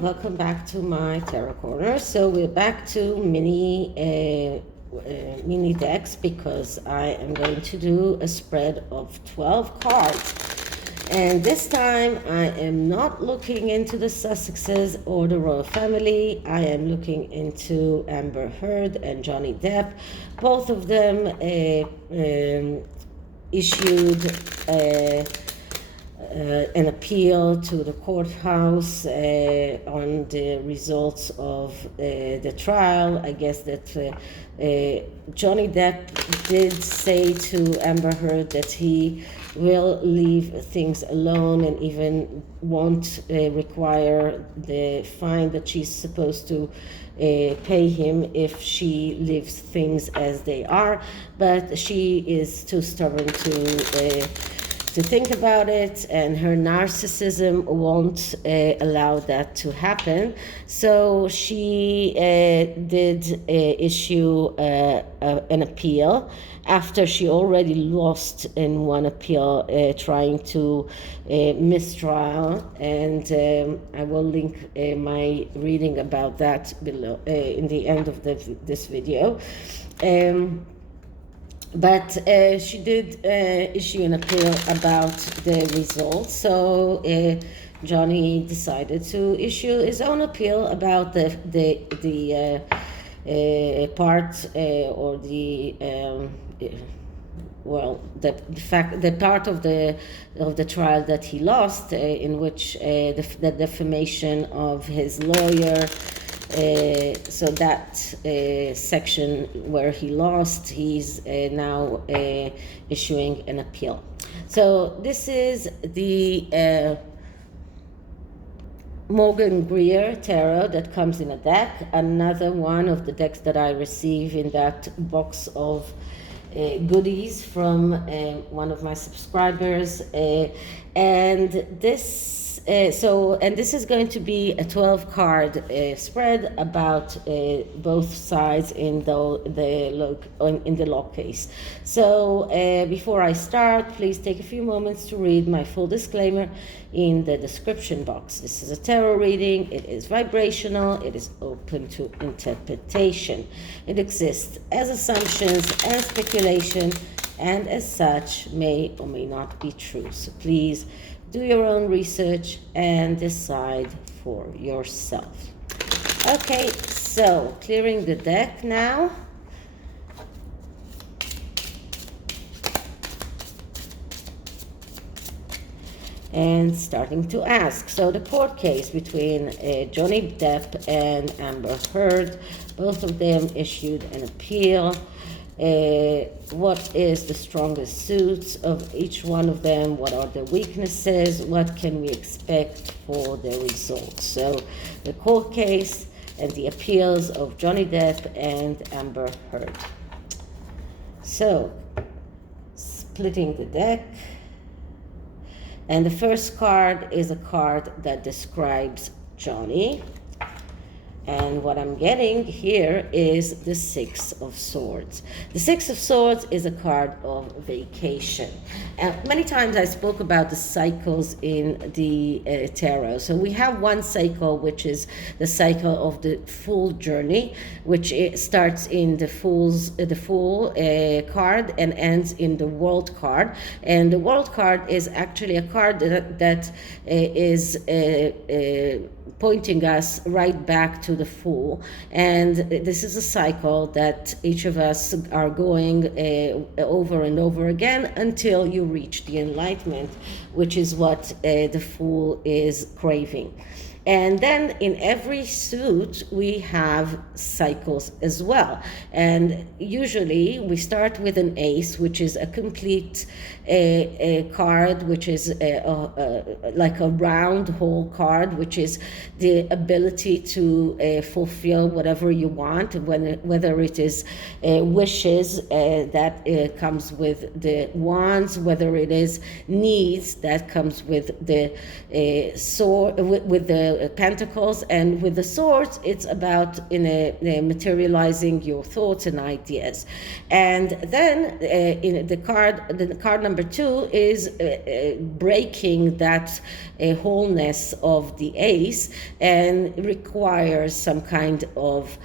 welcome back to my tarot corner. So we're back to mini decks because I am going to do a spread of 12 cards. And this time I am not looking into the Sussexes or the royal family. I am looking into Amber Heard and Johnny Depp. Both of them issued an appeal to the courthouse on the results of the trial. I guess that Johnny Depp did say to Amber Heard that he will leave things alone and even won't require the fine that she's supposed to pay him if she leaves things as they are, but she is too stubborn to think about it, and her narcissism won't allow that to happen. So she did issue an appeal after she already lost in one appeal trying to mistrial, and I will link my reading about that below in the end of this video. But she did issue an appeal about the results. So Johnny decided to issue his own appeal about the part or the part of the trial that he lost, in which the defamation of his lawyer. So that section where he lost, he's now issuing an appeal. So this is the GREER tarot that comes in a deck, another one of the decks that I receive in that box of goodies from one of my subscribers, and this this is going to be a 12 card spread about both sides in the law case. So before I start, please take a few moments to read my full disclaimer in the description box. This is a tarot reading. It is vibrational. It is open to interpretation. It exists as assumptions and speculation, and as such may or may not be true. So please do your own research and decide for yourself. Okay, so clearing the deck now. And starting to ask. So the court case between Johnny Depp and Amber Heard, both of them issued an appeal. What is the strongest suits of each one of them? What are the weaknesses? What can we expect for the results? So the court case and the appeals of Johnny Depp and Amber Heard. So splitting the deck. And the first card is a card that describes Johnny. And what I'm getting here is the Six of Swords. The Six of Swords is a card of vacation. Many times I spoke about the cycles in the tarot. So we have one cycle, which is the cycle of the Fool journey, which starts in the Fool card and ends in the World card. And the World card is actually a card that is pointing us right back to the Fool, and this is a cycle that each of us are going over and over again until you reach the enlightenment, which is what the Fool is craving. And then in every suit we have cycles as well, and usually we start with an ace, which is a complete card, which is like a round whole card, which is the ability to fulfill whatever you want, whether it is wishes that comes with the wands, whether it is needs that comes with the sword, with the Pentacles, and with the Swords, it's about materializing your thoughts and ideas. And then in the card number 2 is breaking that wholeness of the Ace, and requires some kind of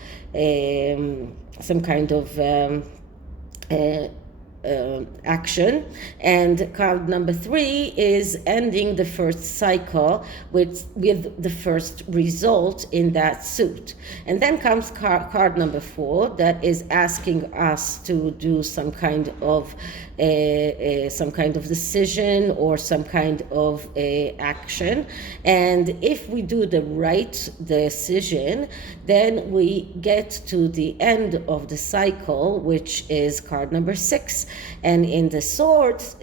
action. And card number 3 is ending the first cycle with the first result in that suit. And then comes card number 4, that is asking us to do some kind of decision or some kind of action. And if we do the right decision, then we get to the end of the cycle, which is card number 6. And in the Swords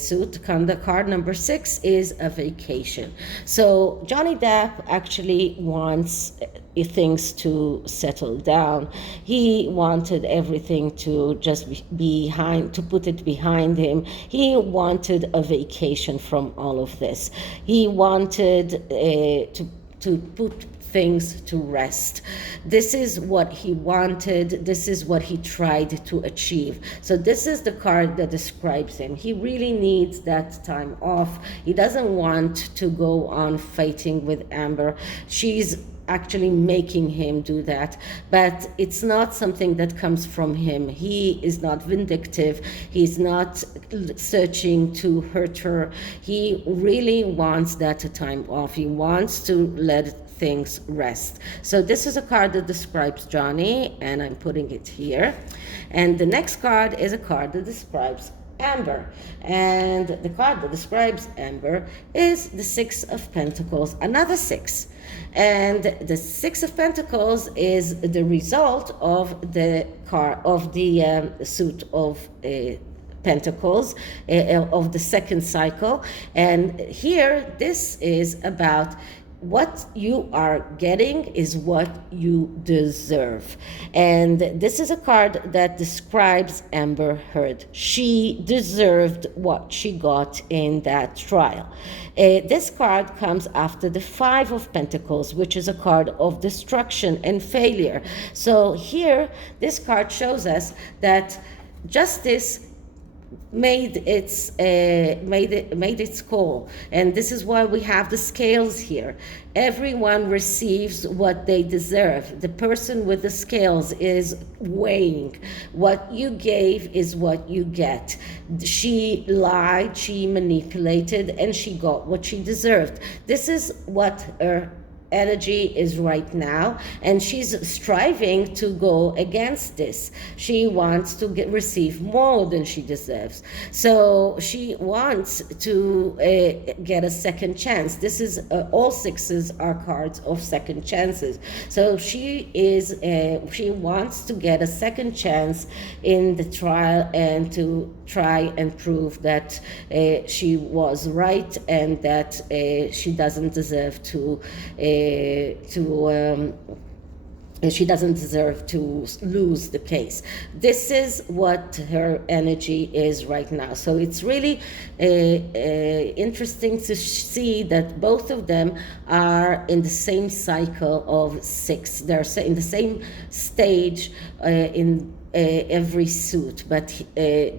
suit, the card number 6 is a vacation. So Johnny Depp actually wants things to settle down. He wanted everything to just to put it behind him. He wanted a vacation from all of this. He wanted to put things to rest. This is what he wanted. This is what he tried to achieve. So this is the card that describes him. He really needs that time off. He doesn't want to go on fighting with Amber. She's actually making him do that, but it's not something that comes from him. He is not vindictive. He's not searching to hurt her. He really wants that time off. He wants to let things rest. So this is a card that describes Johnny, and I'm putting it here. And the next card is a card that describes Amber, and the card that describes Amber is the 6 of Pentacles, another 6. And the 6 of Pentacles is the result of the suit of Pentacles of the second cycle. And here, this is about what you are getting is what you deserve. And this is a card that describes Amber Heard. She deserved what she got in that trial. This card comes after the 5 of Pentacles, which is a card of destruction and failure. So here, this card shows us that justice made its call, and this is why we have the scales here. Everyone receives what they deserve. The person with the scales is weighing. What you gave is what you get. She lied, she manipulated, and she got what she deserved. This is what her energy is right now, and she's striving to go against this. She wants to receive more than she deserves. So she wants to get a second chance. This is all 6s are cards of second chances. So she wants to get a second chance in the trial and to try and prove that she was right and that she doesn't deserve to lose the case. This is what her energy is right now. So it's really interesting to see that both of them are in the same cycle of 6. They're in the same stage in every suit, but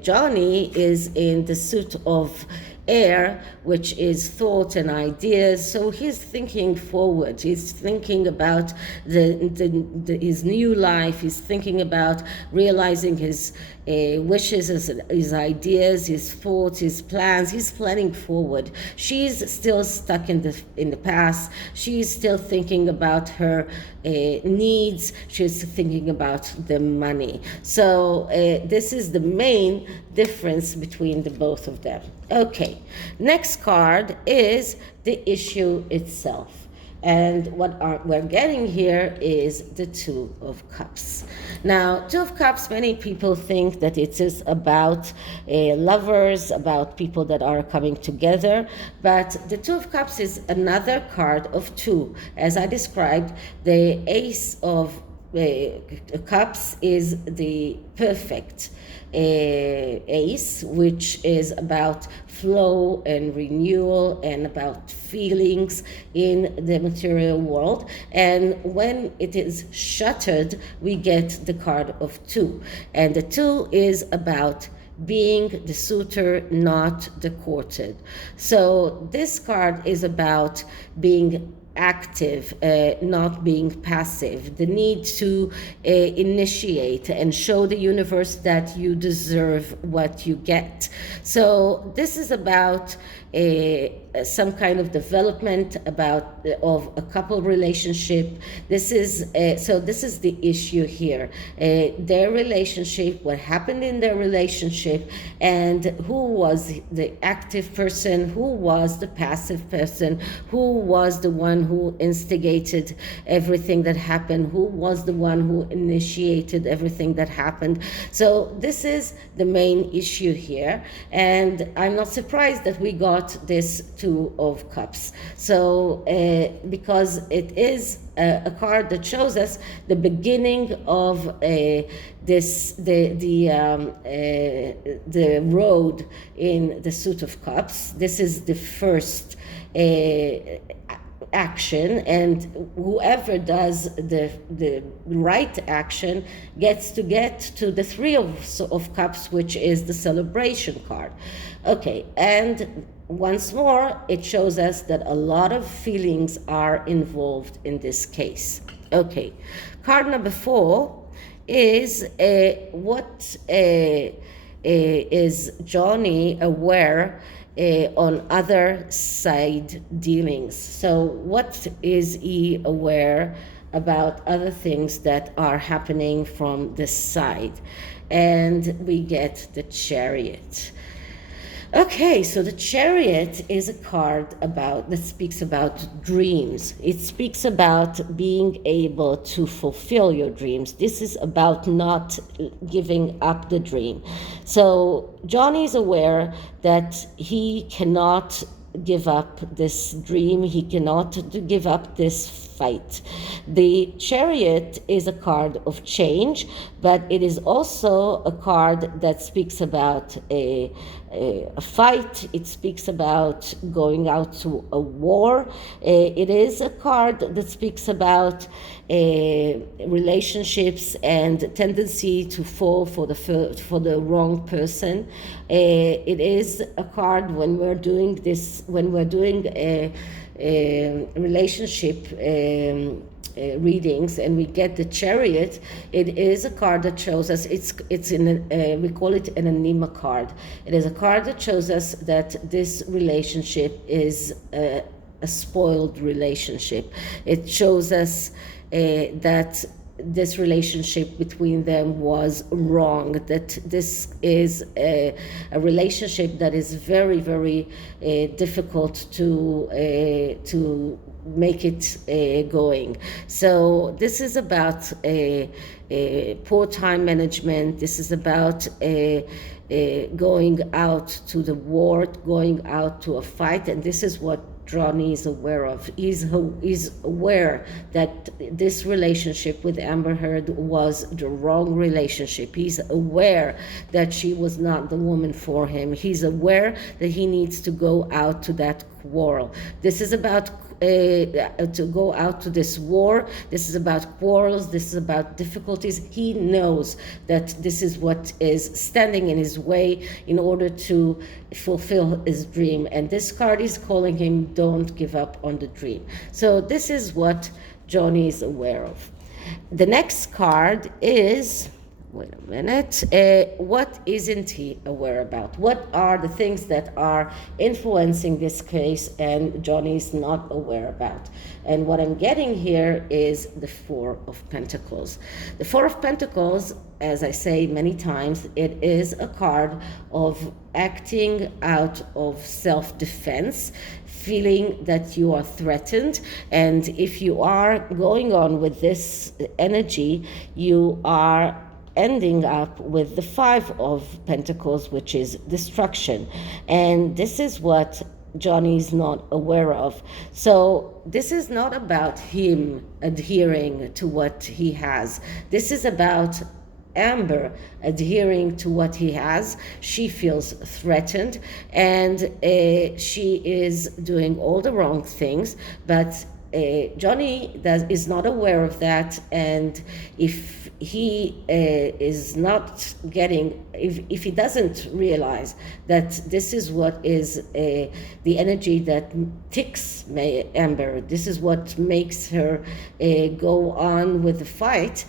Johnny is in the suit of air, which is thought and ideas. So he's thinking forward. He's thinking about his new life. He's thinking about realizing his wishes, his ideas, his thoughts, his plans. He's planning forward. She's still stuck in the past. She's still thinking about her needs. She's thinking about the money. So this is the main difference between the both of them. Okay, next card is the issue itself. And what we're getting here is the 2 of Cups. Now, 2 of Cups, many people think that it is about lovers, about people that are coming together. But the 2 of Cups is another card of 2. As I described, the Ace of cups is the perfect ace, which is about flow and renewal and about feelings in the material world. And when it is shattered, we get the card of 2. And the 2 is about being the suitor, not the courted. So this card is about being active, not being passive, the need to initiate and show the universe that you deserve what you get. So this is about some kind of development of a couple relationship. This is the issue here. Their relationship, what happened in their relationship, and who was the active person, who was the passive person, who was the one who instigated everything that happened, who was the one who initiated everything that happened. So this is the main issue here, and I'm not surprised that we got this 2 of Cups. So because it is a card that shows us the beginning of the road in the Suit of Cups. This is the first action, and whoever does the right action gets to get to the 3 of Cups, which is the celebration card. Okay, and once more, it shows us that a lot of feelings are involved in this case. Okay, card number 4 is what is Johnny aware on other side dealings. So what is he aware about other things that are happening from this side? And we get the Chariot. Okay, so the Chariot is a card that speaks about dreams. It speaks about being able to fulfill your dreams. This is about not giving up the dream. So Johnny is aware that he cannot give up this dream. He cannot give up this fight. The Chariot is a card of change, but it is also a card that speaks about a fight. It speaks about going out to a war. It is a card that speaks about relationships and tendency to fall for the wrong person. It is a card when we're doing a relationship readings and we get the Chariot. It is a card that shows us it's in we call it an anima card. It is a card that shows us that this relationship is a spoiled relationship. It shows us that this relationship between them was wrong, that this is a relationship that is very, very difficult to make it going. So this is about poor time management. This is about going out to the war, going out to a fight, and this is what Johnny is aware of. He's aware that this relationship with Amber Heard was the wrong relationship. He's aware that she was not the woman for him. He's aware that he needs to go out to that quarrel. This is about to go out to this war. This is about quarrels. This is about difficulties. He knows that this is what is standing in his way in order to fulfill his dream. And this card is calling him, don't give up on the dream. So this is what Johnny is aware of. The next card is, wait a minute, what isn't he aware about? What are the things that are influencing this case and Johnny is not aware about? And what I'm getting here is the Four of Pentacles. The Four of Pentacles, as I say many times, it is a card of acting out of self-defense, feeling that you are threatened. And if you are going on with this energy, you are ending up with the Five of Pentacles, which is destruction. And this is what Johnny's not aware of. So this is not about him adhering to what he has. This is about Amber adhering to what he has. She feels threatened, and she is doing all the wrong things, but Johnny is not aware of that, and if he is not getting, if he doesn't realize that this is what is the energy that ticks Amber, this is what makes her go on with the fight,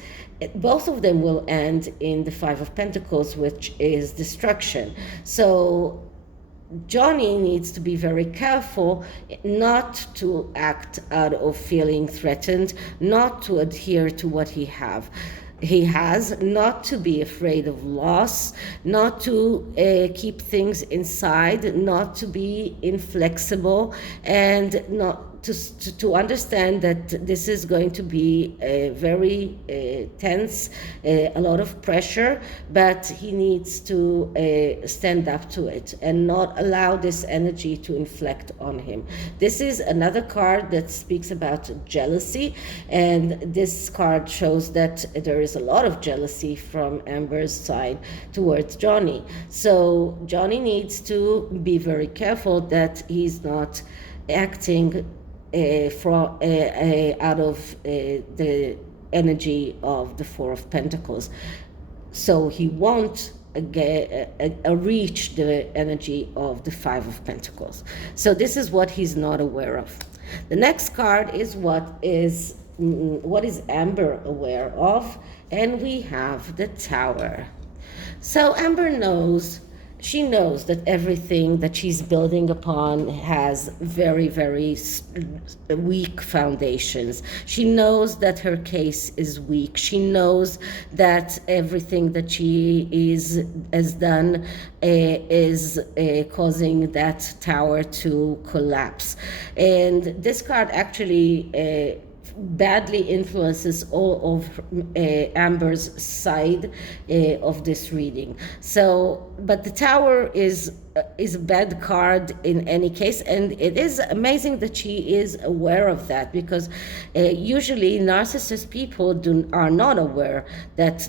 both of them will end in the Five of Pentacles, which is destruction. So Johnny needs to be very careful not to act out of feeling threatened, not to adhere to what he has, not to be afraid of loss, not to keep things inside, not to be inflexible, and not to understand that this is going to be very tense, a lot of pressure, but he needs to stand up to it and not allow this energy to inflect on him. This is another card that speaks about jealousy, and this card shows that there is a lot of jealousy from Amber's side towards Johnny. So Johnny needs to be very careful that he's not acting out of the energy of the Four of Pentacles, so he won't reach the energy of the Five of Pentacles. So this is what he's not aware of. The next card is what is Amber aware of, and we have the Tower. So Amber knows. She knows that everything that she's building upon has very, very weak foundations. She knows that her case is weak. She knows that everything that she has done is causing that tower to collapse. And this card actually badly influences all of Amber's side of this reading. So, but the Tower is a bad card in any case, and it is amazing that she is aware of that, because usually narcissist people are not aware that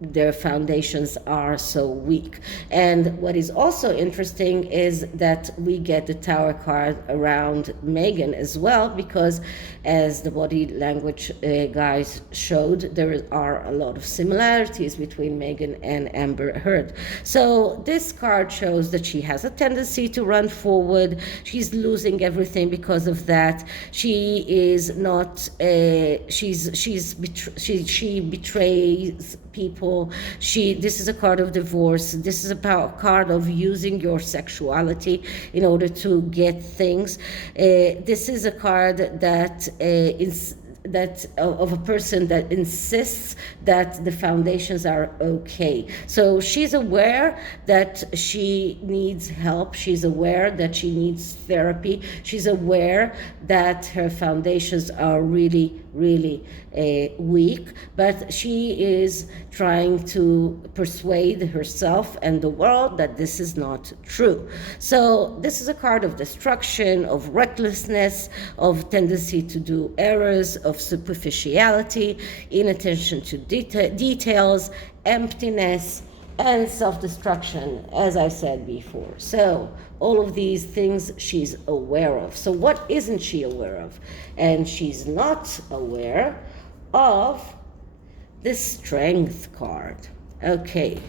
their foundations are so weak. And what is also interesting is that we get the Tower card around Meghan as well, because as the body language guys showed, there are a lot of similarities between Meghan and Amber Heard. So this card shows that she has a tendency to run forward. She's losing everything because of that. She is not she betrays people. This is a card of divorce. This is a card of using your sexuality in order to get things. This is a card that of a person that insists that the foundations are okay. So she's aware that she needs help. She's aware that she needs therapy. She's aware that her foundations are really, really weak, but she is trying to persuade herself and the world that this is not true. So this is a card of destruction, of recklessness, of tendency to do errors, of superficiality, inattention to details, emptiness, and self-destruction, as I said before. So all of these things she's aware of. So what isn't she aware of? And she's not aware of the Strength card. Okay.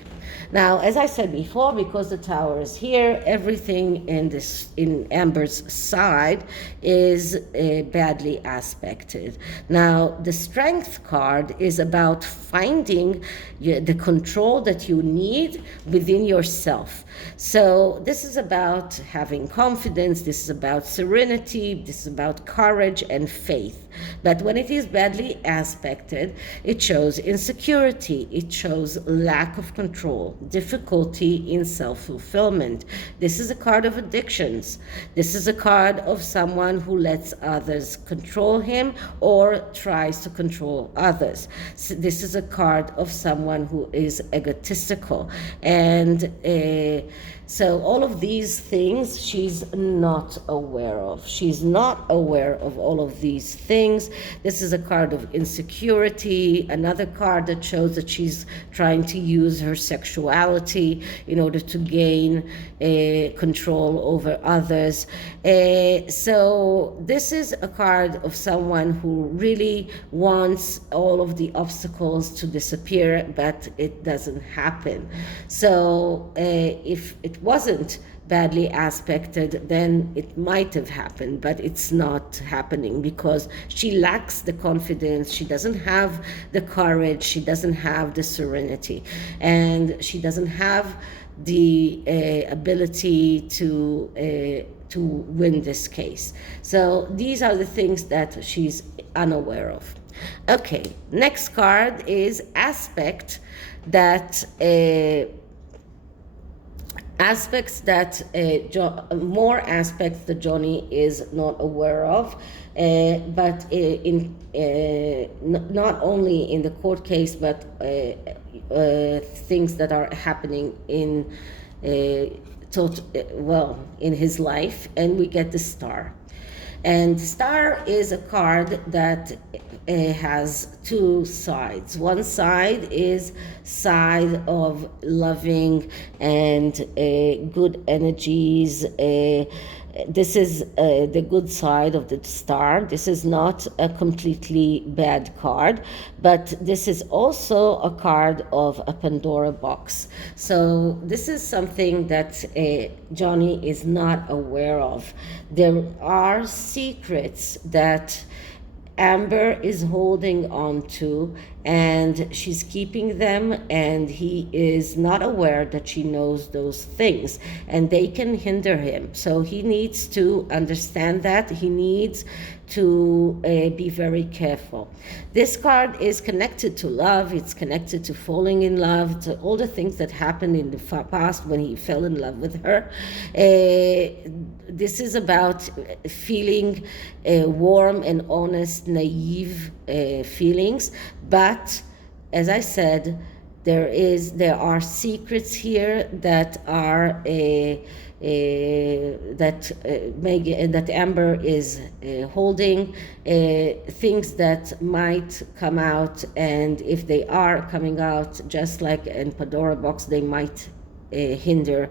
Now, as I said before, because the Tower is here, everything in Amber's side is badly aspected. Now, the Strength card is about finding the control that you need within yourself. So this is about having confidence, this is about serenity, this is about courage and faith. But when it is badly aspected, it shows insecurity, it shows lack of control, difficulty in self-fulfillment. This is a card of addictions. This is a card of someone who lets others control him or tries to control others. So this is a card of someone who is egotistical. And So all of these things she's not aware of. She's not aware of all of these things. This is a card of insecurity, another card that shows that she's trying to use her sexuality in order to gain control over others. So this is a card of someone who really wants all of the obstacles to disappear, but it doesn't happen. So if it wasn't badly aspected, then it might have happened, but it's not happening because she lacks the confidence, she doesn't have the courage, she doesn't have the serenity, and she doesn't have the ability to win this case. So these are the things that she's unaware of. Okay, next card is aspect that more aspects that Johnny is not aware of, but not only in the court case, but things that are happening in in his life. And we get the Star. And Star is a card that has two sides. One side is side of loving and good energies. This is the good side of the Star. This is not a completely bad card, but this is also a card of a Pandora box. So this is something that Johnny is not aware of. There are secrets that Amber is holding on to, and she's keeping them, and he is not aware that she knows those things, and they can hinder him. So he needs to understand that. He needs to be very careful. This card is connected to love. It's connected to falling in love, to all the things that happened in the past when he fell in love with her. This is about feeling warm and honest, naive feelings. But as I said, there are secrets here that are that Amber is holding, things that might come out, and if they are coming out, just like in Pandora box, they might hinder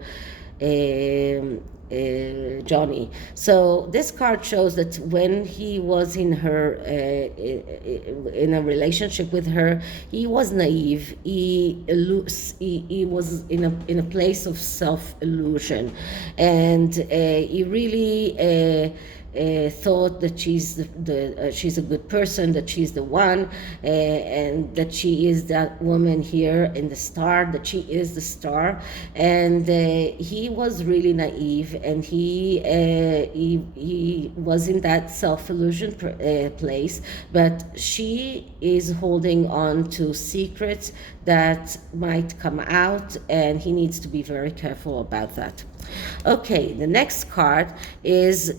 Johnny. So this card shows that when he was in a relationship with her, he was naive. He was in a place of self-illusion, and he really thought that she's she's a good person, that she's the one, and that she is that woman here in the Star, that she is the Star. And he was really naive, and he was in that self-illusion place, but she is holding on to secrets that might come out, and he needs to be very careful about that. Okay, the next card is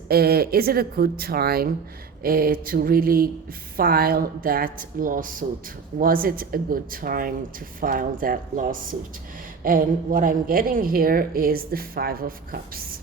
it a good time to really file that lawsuit? Was it a good time to file that lawsuit? And what I'm getting here is the Five of Cups.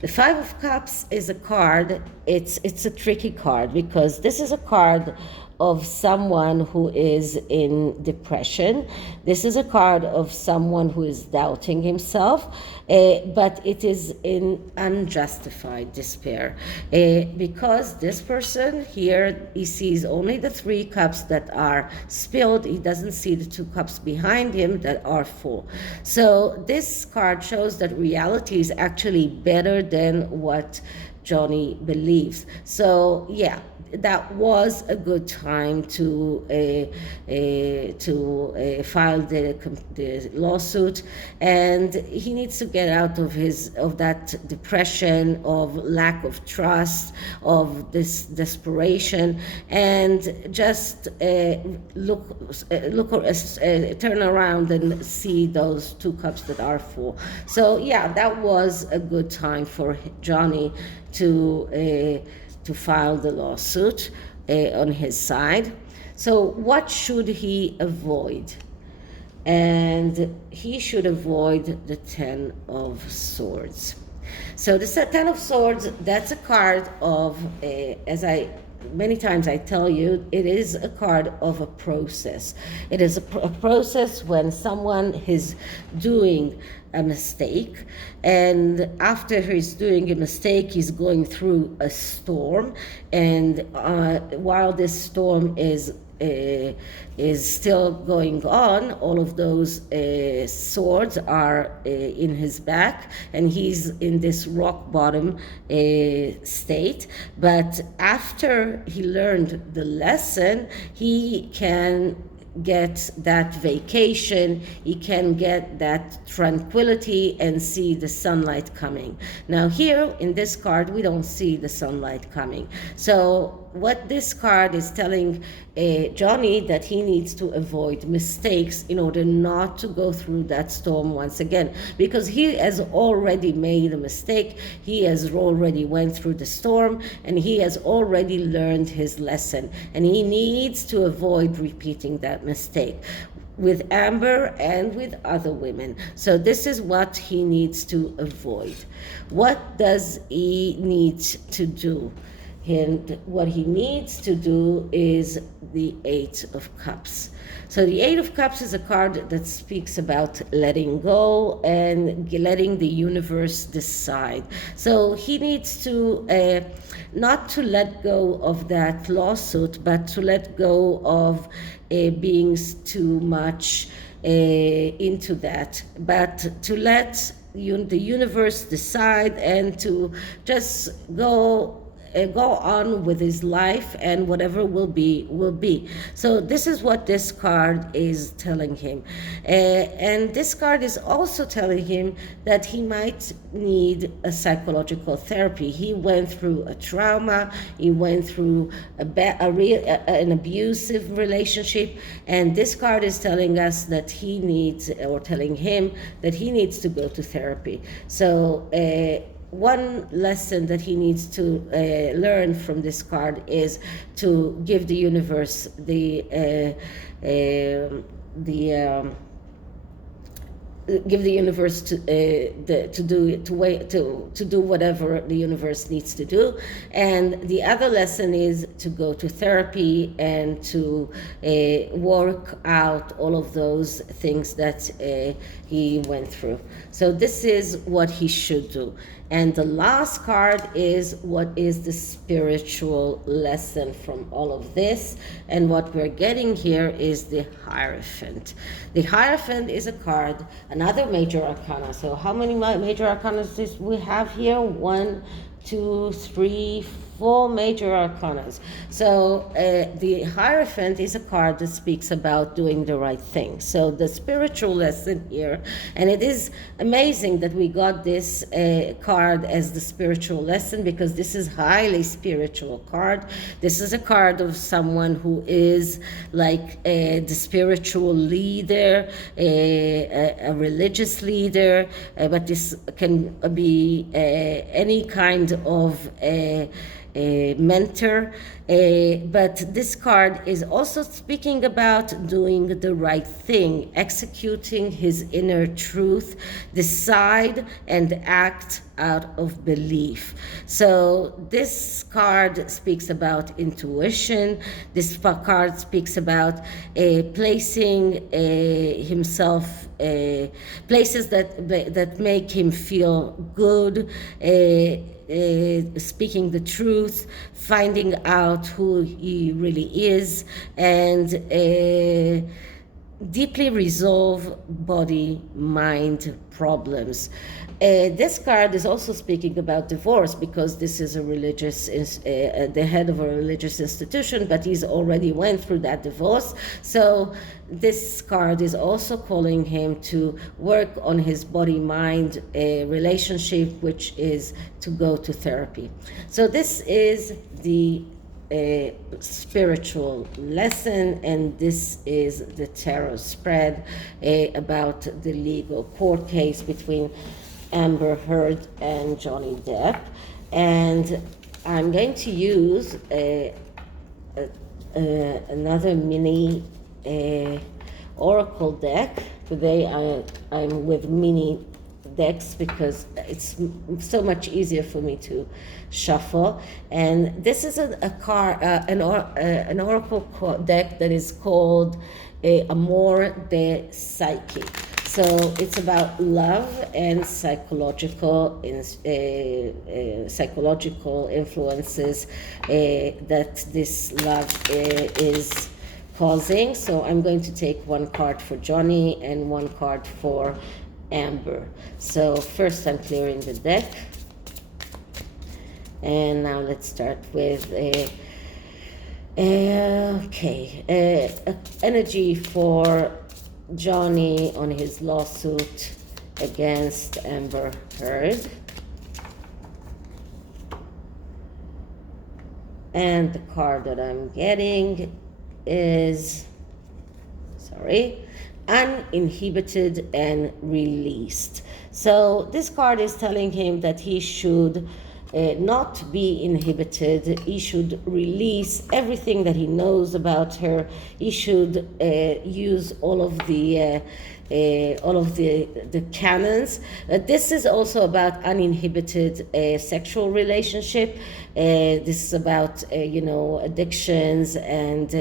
The Five of Cups is a card, it's a tricky card, because this is a card of someone who is in depression. This is a card of someone who is doubting himself, but it is in unjustified despair, because this person here, he sees only the 3 cups that are spilled. He doesn't see the 2 cups behind him that are full. So this card shows that reality is actually better than what Johnny believes. So yeah, that was a good time to file the lawsuit, and he needs to get out of that depression, of lack of trust, of this desperation, and just turn around and see those 2 cups that are full. So yeah, that was a good time for Johnny to file the lawsuit on his side. So what should he avoid? and he should avoid the Ten of Swords. So the Ten of Swords, that's a card of, as I many times I tell you, it is a card of a process. It is a process when someone is doing a mistake, and after he's doing a mistake, he's going through a storm, and while this storm is still going on, all of those swords are in his back, and he's in this rock bottom state. But after he learned the lesson, he can get that vacation, he can get that tranquility and see the sunlight coming. Now here in this card, we don't see the sunlight coming. So what this card is telling Johnny, that he needs to avoid mistakes in order not to go through that storm once again, because he has already made a mistake, he has already went through the storm, and he has already learned his lesson, and he needs to avoid repeating that mistake with Amber and with other women. So this is what he needs to avoid. What does he need to do? And what he needs to do is the Eight of Cups. So the Eight of Cups is a card that speaks about letting go and letting the universe decide. So he needs to not to let go of that lawsuit, but to let go of being too much into that, but to let the universe decide and to just go on with his life, and whatever will be, will be. So this is what this card is telling him. And this card is also telling him that he might need a psychological therapy. He went through a trauma, he went through an abusive relationship, and this card is telling us that he needs, or telling him that he needs to go to therapy. So one lesson that he needs to learn from this card is to give the universe give the universe to do whatever the universe needs to do. And the other lesson is to go to therapy and to work out all of those things that he went through. So this is what he should do. And the last card is what is the spiritual lesson from all of this. And what we're getting here is the Hierophant. The Hierophant is a card, another major arcana. So how many major arcana do we have here? 1, 2, 3, 4 major arcanas. So the Hierophant is a card that speaks about doing the right thing. So the spiritual lesson here, and it is amazing that we got this card as the spiritual lesson, because this is highly spiritual card. This is a card of someone who is like the spiritual leader, a religious leader, but this can be any kind of a mentor, but this card is also speaking about doing the right thing, executing his inner truth, decide and act out of belief. So this card speaks about intuition. This card speaks about placing himself places that make him feel good, speaking the truth, finding out who he really is, and deeply resolve body-mind problems. This card is also speaking about divorce, because this is a religious, the head of a religious institution, but he's already went through that divorce. So this card is also calling him to work on his body-mind relationship, which is to go to therapy. So this is the spiritual lesson, and this is the tarot spread about the legal court case between Amber Heard and Johnny Depp. And I'm going to use another mini oracle deck today I'm with mini decks because it's so much easier for me to shuffle. And this is an oracle deck that is called AMOR de PSYCHE. So it's about love and psychological influences that this love is causing. So I'm going to take one card for Johnny and one card for Amber. So first I'm clearing the deck. And now let's start with energy for Johnny on his lawsuit against Amber Heard. And the card that I'm getting is, uninhibited and released. So this card is telling him that he should not be inhibited. He should release everything that he knows about her. He should use all of the canons. This is also about uninhibited sexual relationship. This is about addictions and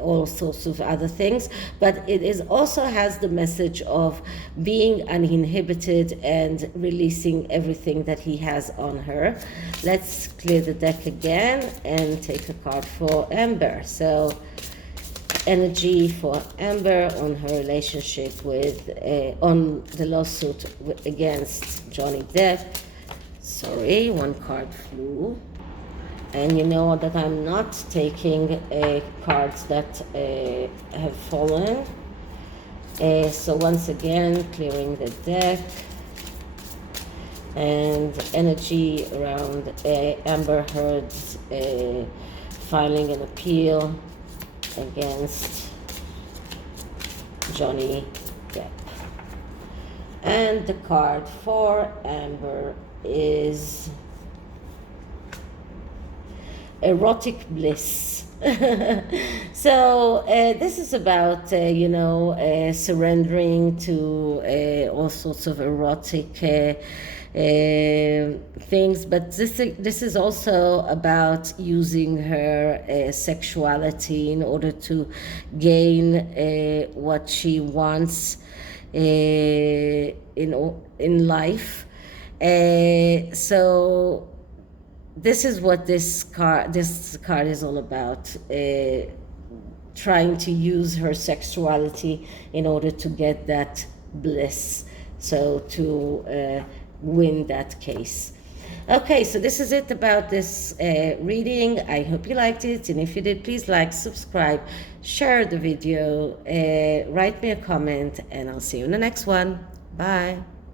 all sorts of other things. But it is also has the message of being uninhibited and releasing everything that he has on her. Let's clear the deck again and take a card for Amber. So energy for Amber on her relationship with, on the lawsuit against Johnny Depp. Sorry, one card flew. And you know that I'm not taking cards that have fallen. So once again, clearing the deck. And energy around Amber Heard's filing an appeal against Johnny Depp. And the card for Amber is erotic bliss. So this is about surrendering to all sorts of erotic things, but this is also about using her sexuality in order to gain what she wants in life. So this is what this card is all about. Trying to use her sexuality in order to get that bliss. So to win that case. Okay, so this is it about this reading. I hope you liked it, and if you did, please like, subscribe, share the video, write me a comment, and I'll see you in the next one. Bye.